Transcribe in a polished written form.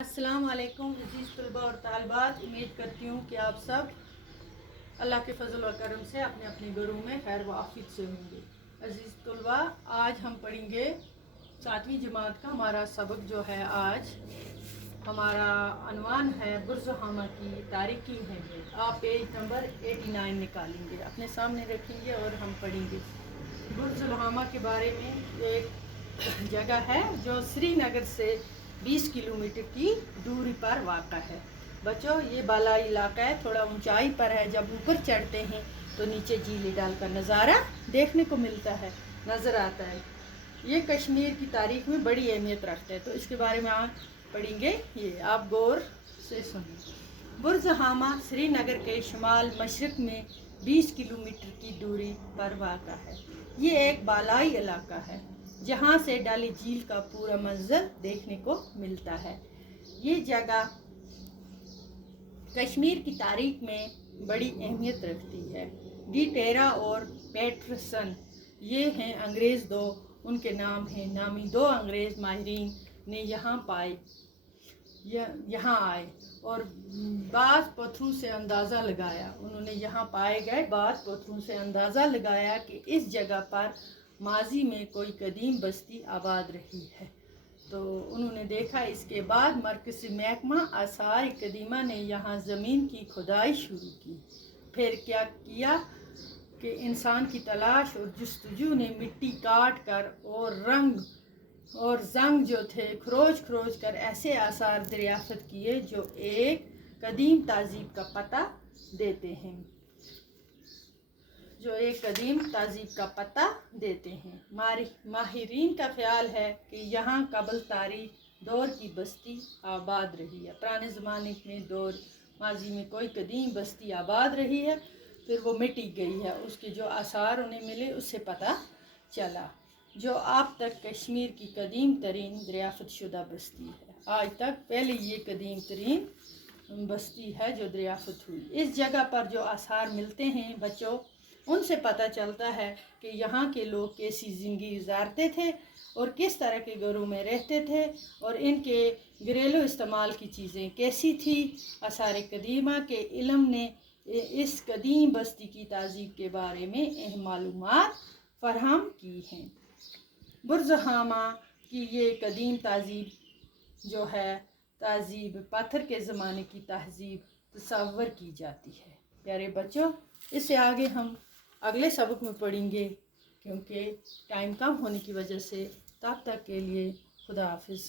अस्सलाम वालेकुम अज़ीज़ तलबा और तालिबात। उम्मीद करती हूँ कि आप सब अल्लाह के फजल व करम से अपने अपने घरों में खैर व आफियत से होंगे। अज़ीज़ तलबा, आज हम पढ़ेंगे 7वीं जमात का हमारा सबक जो है। आज हमारा अनवान है बुर्ज़हामा की तारीख़ी अहमियत। आप पेज नंबर 89 निकालेंगे, अपने सामने रखेंगे और हम पढ़ेंगे। बुर्ज़हामा के बारे में एक जगह है जो श्रीनगर से 20 किलोमीटर की दूरी पर वाक़ा है। बच्चों, ये बालाई इलाका है, थोड़ा ऊंचाई पर है। जब ऊपर चढ़ते हैं तो नीचे झील डाल का नज़ारा देखने को मिलता है, नज़र आता है। ये कश्मीर की तारीख़ में बड़ी अहमियत रखता है, तो इसके बारे में आज पढ़ेंगे। ये आप गौर से सुनिए। बुर्ज़हामा श्रीनगर के शुमाल मशरक़ में 20 किलोमीटर की दूरी पर वाक़ा है। ये एक बालाई इलाका है जहाँ से डाली झील का पूरा मंजर देखने को मिलता है। ये जगह कश्मीर की तारीख़ में बड़ी अहमियत रखती है। डी टेरा और पैटरसन ये हैं अंग्रेज़ दो, उनके नाम हैं नामी दो अंग्रेज़ माहिरीन ने यहाँ आए और बाद पत्थरों से अंदाज़ा लगाया। उन्होंने यहाँ पाए गए बाद पत्थरों से अंदाज़ा लगाया कि इस जगह पर माजी में कोई कदीम बस्ती आबाद रही है। तो उन्होंने देखा। इसके बाद मरकज़ी महकमा आसार कदीमा ने यहाँ ज़मीन की खुदाई शुरू की। फिर क्या किया कि इंसान की तलाश और जस्तजू ने मिट्टी काट कर और रंग और जंग जो थे खरोच कर ऐसे आसार दरियाफ़त किए जो एक कदीम तहज़ीब का पता देते हैं। माहिरीन का ख्याल है कि यहाँ कबल तारीख़ दौर की बस्ती आबाद रही है। पुराने ज़माने में दौर माजी में कोई कदीम बस्ती आबाद रही है, फिर वो मिट गई है। उसके जो आसार उन्हें मिले उससे पता चला, जो अब तक कश्मीर की कदीम तरीन दरियाफ़त शुदा बस्ती है। आज तक पहले ये कदीम तरीन बस्ती है जो दरियाफ़त हुई। इस जगह पर जो आसार मिलते हैं बच्चों, उनसे पता चलता है कि यहाँ के लोग कैसी ज़िंदगी गुजारते थे और किस तरह के घरों में रहते थे और इनके घरेलू इस्तेमाल की चीज़ें कैसी थी। आसार कदीमा के इल्म ने इस कदीम बस्ती की तहज़ीब के बारे में अहम मालूमात फराहम की हैं। बुर्ज़हामा की ये कदीम तहज़ीब जो है, तहज़ीब पत्थर के ज़माने की तहज़ीब तस्वर की जाती है। प्यारे बच्चों, इससे आगे हम अगले सबक में पढ़ेंगे, क्योंकि टाइम कम होने की वजह से। तब तक के लिए खुदा हाफिज़।